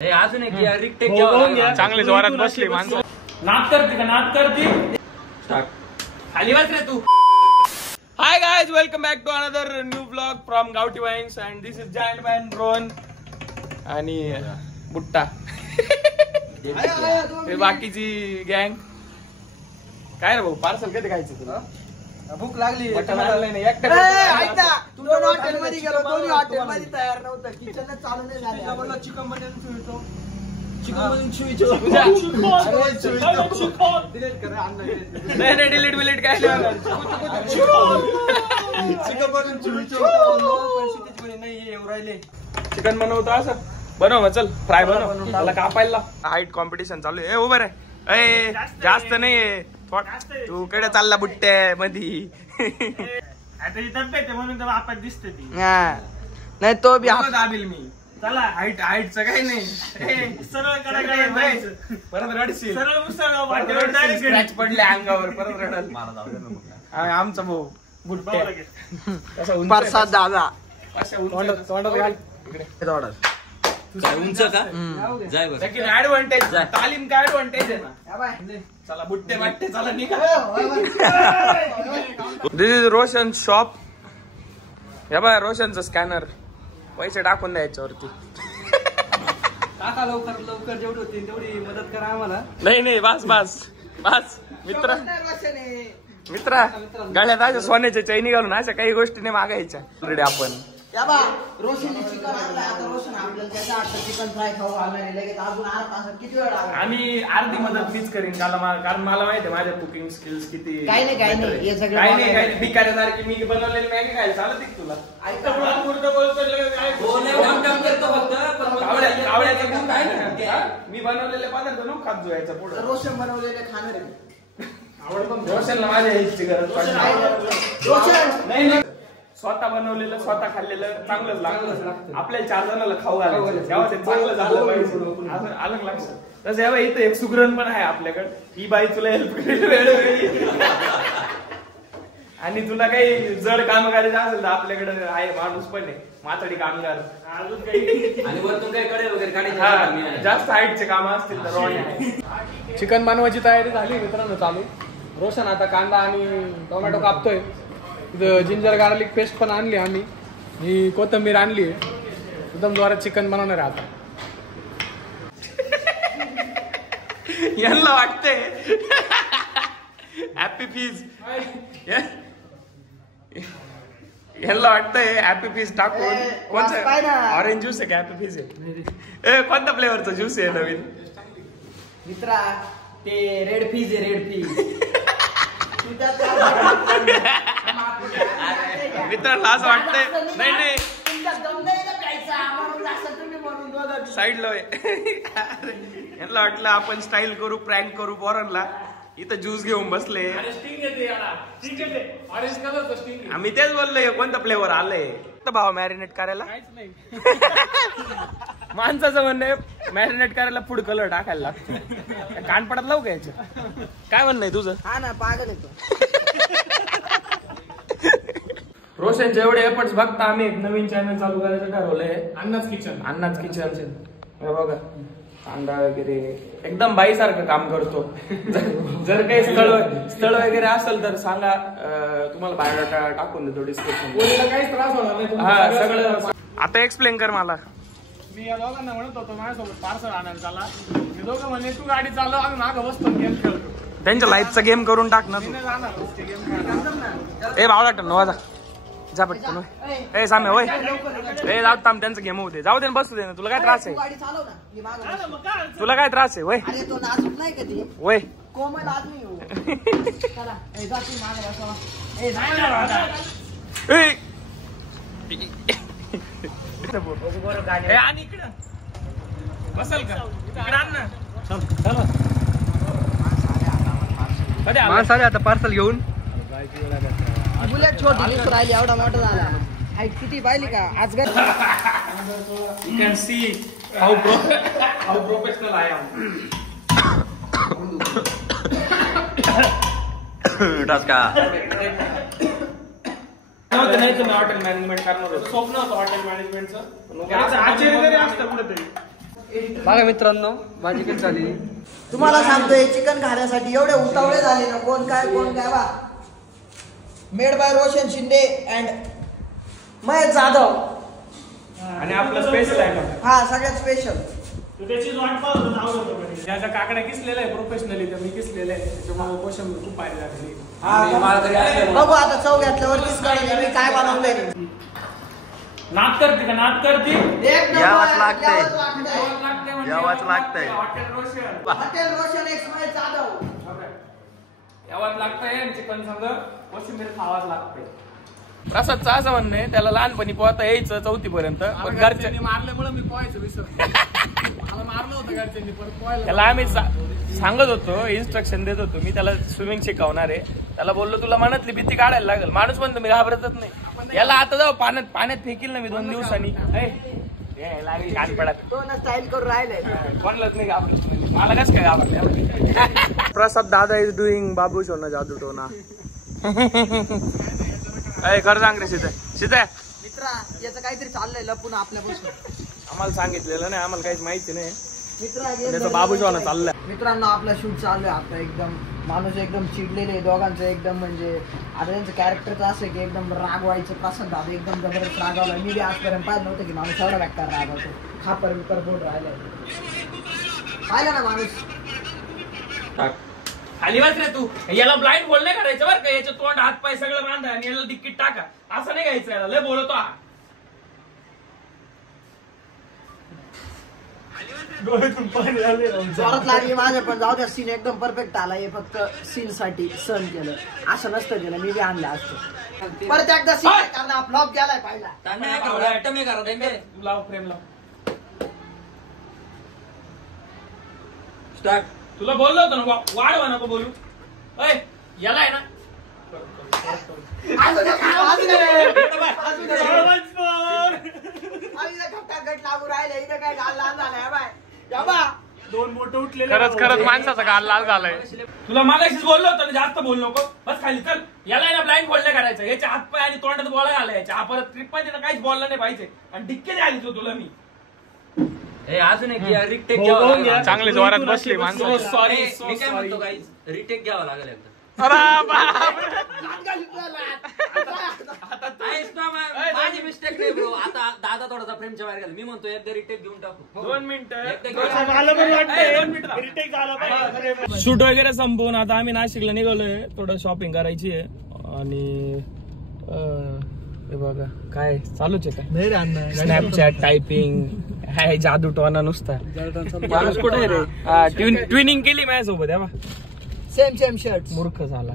अजून चांगले जोरात बसले माणसं. नाद करते का नाद करते खाली वाच रे तू. Hi guys, welcome back to another new blog from Gavthi wines and this is giant man Rohan आणि बुट्टा. हे बाकीची गँग. काय रे भाऊ, पार्सल कधी खायचं तुला? भूक लागली. मटण आणलंय ना एकटं. दोन हॉटेल मध्ये गेलो, दोन्ही हॉटेल मध्ये तयार नव्हतं. किचन चालू नाही झालं. चिकन बनवून शिवतो, चिकन बनवून शिवतो. नाही डिलीट बिलीट काय नाही. चिकन बनवून शिवतो. नाही येऊ राहिले. चिकन बनवतो असं बनव मग. चल फ्राय बनव. मला कापायला हाईट कॉम्पिटिशन चालू आहे. उभं रे. अय जास्त नाही, तू कडे चालला बुट्टे मधी. आता ही तब्येत म्हणून तर बापात दिसते ती. नाही तो बी दाबील मी. चला हाईटचं काही नाही. सरळ कडे परत रडशील. सरळ मुसळ स्क्रॅच पडले अंगावर, परत रडल. आमचा भाऊ बुट्टे परसाद दादा तोंडात घाल इकडे. उंच का जाय बघ. ऍडव्हान्टेज तालीम काय ऍडव्हान्टेज आहे ना. चला बुट्टे वाटते चला निघा. दिस इज रोशन शॉप. हे बघा रोशनचं स्कॅनर. पैसे टाकून द्यायच्यावरती. टाका लवकर लवकर, जेवढी होती तेवढी मदत करा आम्हाला. नाही बस मित्रा गाड्यात अशा सोन्याच्या चैनी घालून अशा काही गोष्टी नाही मागायच्या ऑलरेडी आपण. रोशनने चिकन आणलं. आता रोशन आपल्याला त्याच्या हातचं चिकन फ्राय खाऊ घालणार आहे. लगेच अजून अर्धा तासात किती वेळ लागला? आम्ही अर्धी मदत मीच करीन कारण मला माहिती आहे माझ्या कुकिंग स्किल्स किती. काही नाही काही नाही भिकाऱ्यासारखी मी बनवलेली मॅगी खायला चालत का तुला? मी बनवलेले पदार्थ नको खात जोयाचा पुढे. रोशन बनवलेले खाणार आहे. रोशनला माझ्या ह्याची गरज नाही. स्वतः बनवलेलं स्वतः खाल्लेलं चांगलंच लागतं. आपल्याला 4 जणांना खाऊ घालायचं तेव्हा ते चांगलं झालं पाहिजे. आलं लक्षात. तसं यावं इथं एक सुगरण पण आहे आपल्याकडे. ही बाई तुला हेल्प करेल वेळोवेळी. आणि तुला काही जड काम करायचं असेल तर आपल्याकडे आहे माणूस पण आहे, माथाडी कामगार. आणि वरतून काही कडे वगैरे काढायचे जास्त हाईटचे काम असतील तर रॉड. चिकन बनवायची तयारी झाली मित्रांनो चालू. रोशन आता कांदा आणि टोमॅटो कापतोय. तिथं जिंजर गार्लिक पेस्ट पण आणली आम्ही. ही कोथिंबीर आणली. एकदम जोरात चिकन बनवणार आहे आता. यांना वाटतंय हॅपी फीज. यांना वाटतंय हॅपी फीज टाकून कोणतं ऑरेंज ज्यूस आहे का हॅपी फीज आहे? कोणत्या फ्लेवरचा ज्यूस आहे नवीन मित्रा? ते रेड फीज आहे. रेड फीज मित्रांना असं वाटतंय. नाही साईडला यांना वाटलं आपण स्टाईल करू, प्रँक करू पोरांना. इथं ज्यूस घेऊन बसले. आम्ही तेच बोललोय कोणता फ्लेवर आलंय. भाव मॅरिनेट करायला माणसाचं म्हणणं आहे मॅरिनेट करायला फूड कलर टाकायला लागतो. कानपडात लावू का याचं? काय म्हणणं आहे तुझं? हा ना, पागल येतो. रोशनचे एवढे एफर्ट्स बघता आम्ही एक नवीन चॅनल चालू करायचं ठरवलंय. अन्नाच किचन. बघा कांदा वगैरे एकदम बाईसारखं काम करतो. जर काही स्थळ वगैरे असेल तर सांगा. तुम्हाला बायोडाटा टाकून देतो डिस्क्रिप्शन. काहीच त्रास होणार नाही. हा सगळं. आता एक्सप्लेन कर मला. मी या दोघांना म्हणत होतो माझ्यासोबत पार्सल आणायला चाला. मी दोघं म्हणे तू गाडी चालव आम्ही मागं बसतो गेम खेळतो. त्यांच्या लाईफचा गेम करून टाक ना तू. ए भावला नवाजा जा पटकन. ए साम्या होय. ए जाऊ थांब त्यांचं गेम होते. जाऊ दे ना, बसू दे ना. तुला काय त्रास आहे? तुला काय त्रास आहे वय? अरे तो नाजूक नाही कधी वय कोमल आदमी हो. चला जा तू मागे बसवा. आणि इकडं बसल का? इकडं आण ना. सारे आता पार्सल घेऊन बुलेट छोटी दिसू राहिली. एवढा मोठा झाला. हाईट किती पाहिली का? आज you can see how professional I am. नाही तुम्ही हॉटेल मॅनेजमेंट करणार. स्वप्न होतं हॉटेल मॅनेजमेंटचं. आश्चर्य असतं कुठेतरी. बघा मित्रांनो भाजी कशी झाली. तुम्हाला सांगतोय चिकन खाण्यासाठी एवढे उतावळे झाले ना. कोण काय बा. Made by Roshan Shinde and Mahesh Jadhav. आणि आपलं स्पेशल आहे का? हा सगळ्यात स्पेशल. त्याची वाट पाहत ज्याच्या काकड्या किसलेल्या आहे प्रोफेशनली त्या मी किसलेल्या आहे त्याच्यामुळे कोशिंबीर खूप पाहिजे लागली. बघू आता चव घातल्यावरतीच कळेल मी काय बनवलंय. नाद करते का नाद करते? एक नंबर, यावंच लागतंय. यावंच लागतंय. Hotel Roshan. Hotel Roshan x Mahesh Jadhav. यावंच लागतंय. चिकन संग कोशिंबीर खावाच लागते. प्रसादचं असं म्हणणं आहे त्याला लहानपणी पोहता यायचं 4थी पर्यंत पण घरच्या घरच्यांनी मारल्यामुळे मी पोहायचं विसरलो. मला मारलं होतं घरच्यांनी परत पोहायला. त्याला आम्ही सांगत होतो इन्स्ट्रक्शन देत होतो मी त्याला स्विमिंग शिकवणार आहे. त्याला बोललो तुला मनातली भीती काढायला लागेल. माणूस म्हणतो मी घाबरतच नाही. याला आता जाऊ पाण्यात फेकील ना मी 2 दिवसांनी. लागेल कान पडत तो ना स्टाईल करून राहिले. कोणलाच नाही घाबरत. मला कस काय घाबरत. प्रसाद दादा इज डुईंग बाबू शोना जादू टोना. खरं सांग रे सीता मित्रा याचं काहीतरी चाललंय लपून आपल्यापासून. आम्हाला सांगितलेलं नाही. आम्हाला काहीच माहिती नाही. मित्रा त्याचं बाबू शोना चाललंय. मित्रांनो आपला शूट चालू आहे आता. एकदम माणूस एकदम चिडलेले दोघांचं एकदम म्हणजे आता त्यांचं कॅरेक्टरचं असं आहे की एकदम रागवायचं. प्रसाद दादा एकदम जबरदस्त रागवला. मी बी आजपर्यंत पाहिलं नव्हतं की माणूस एवढा बेकार रागवतो. खापर बिपर बोट राहिलाय पाहिलं ना माणूस. खाली वाच रे तू. याला ब्लाइंड बोल नाही करायचं बरं का. याचं तोंड हात पाय सगळं बांधा आणि याला तिकीट टाका असं नाही घ्यायचं. याला लय बोलतो हा. जोरात लागली माझ्या पण जाऊ द्या. सीन एकदम परफेक्ट आला. हे फक्त सीन साठी सहन केलं. असं नसतं केलं मी बी आणलं असतं. परत एकदा सीन कारण ब्लॉग गेलाय पाहिला. लाव फ्रेम लाव. स्टार्ट. तुला बोललो होतो ना वाढवा नको बोलू. याला आहे ना गट लागू राहिले. इथं काय गाल लाल झालाय बाय. 2 बोट उठलेले. खरंच माणसाचा गाल लाल झालाय. तुला मागाशीच बोललो होतो ना जास्त बोल नको. बस खाली चल. याला आहे ना ब्लाइंड बोल नाही करायचं. याचे हात पाय आणि तोंडात बोला आला. याच्या हा परत ट्रिप मध्ये ना काहीच बोलला नाही पाहिजे. आणि डिक्के द्यायला तो तुला मी अजून एक रिटेक घ्यावं लागेल. चांगली जोरात बसली माणसं. सॉरी मी काय म्हणतो गाईज रिटेक घ्यावं लागेल एकदा. माझी मिस्टेक नाही ब्रो. आता दादा थोडासा फ्रेमच्या बाहेर गेला. मी म्हणतो एकदा रिटेक घेऊन टाकू. 2 मिनिटं. शूट वगैरे संपवून आता आम्ही नाशिकला निघालोय. थोडं शॉपिंग करायची आहे. आणि हे बघा काय चालूच आहे का स्नॅपचॅट टायपिंग हाय जादू टोना नुसता. माणूस कुठे रे. ट्विनिंग केली माझ्यासोबत. सेम शर्ट मूर्ख झाला.